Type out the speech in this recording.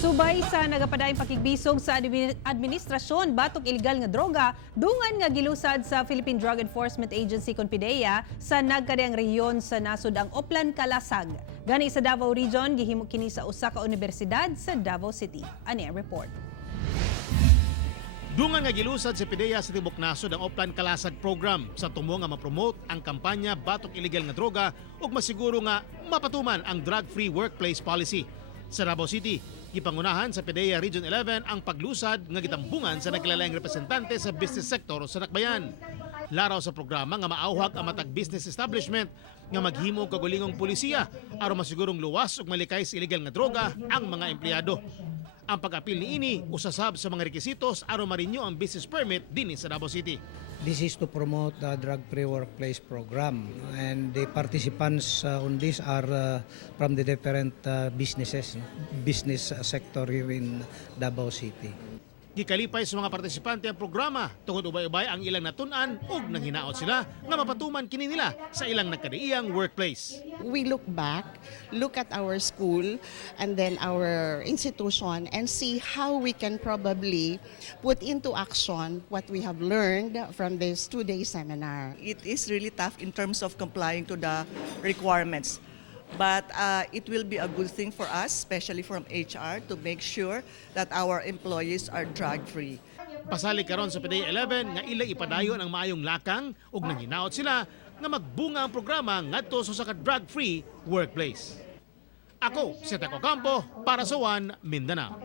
Subay sa nagapadayong pakigbisog sa administrasyon batok illegal nga droga, dungan nga gilusad sa Philippine Drug Enforcement Agency kon PDEA sa nagkadayang rehiyon sa nasod ang Oplan Kalasag. Gani sa Davao Region, gihimo kini sa usa ka universidad sa Davao City. Ani ang report. Dungan nga gilusad sa PDEA sa tibok nasod ang Oplan Kalasag program sa tumo nga ma-promote ang kampanya batok illegal nga droga ug masiguro nga mapatuman ang drug-free workplace policy. Sa Davao City, gipangunahan sa PDEA Region 11 ang paglusad nga gitambungan sa nagkilalayang representante sa business sector sa Nakbayan. Laraw sa programa nga maauhag ang matag business establishment nga maghimo og kagulingong pulisiya aron masigurong luwas ug malikay sa illegal nga droga ang mga empleyado. Ang pag-apil niini usasab sa mga rekisitos aron ma-renew ang business permit dinhi sa Davao City. This is to promote the drug-free workplace program, and the participants on this are from the different business sector here in Davao City. Gikalipay sa mga partisipante ang programa tungod ubay-ubay ang ilang natun-an ug nanghinaot sila nga mapatuman kini nila sa ilang nagkadaiyang workplace. We look back, look at our school and then our institution and see how we can probably put into action what we have learned from this 2-day seminar. It is really tough in terms of complying to the requirements. But it will be a good thing for us, especially from HR, to make sure that our employees are drug-free. Pasalig karon sa PDEA 11 nga ila ipadayon ang maayong lakang ug nanghinaot sila nga magbunga ang programa ngadto sa drug-free workplace. Ako, si Teco Campo, para sa One Mindanao.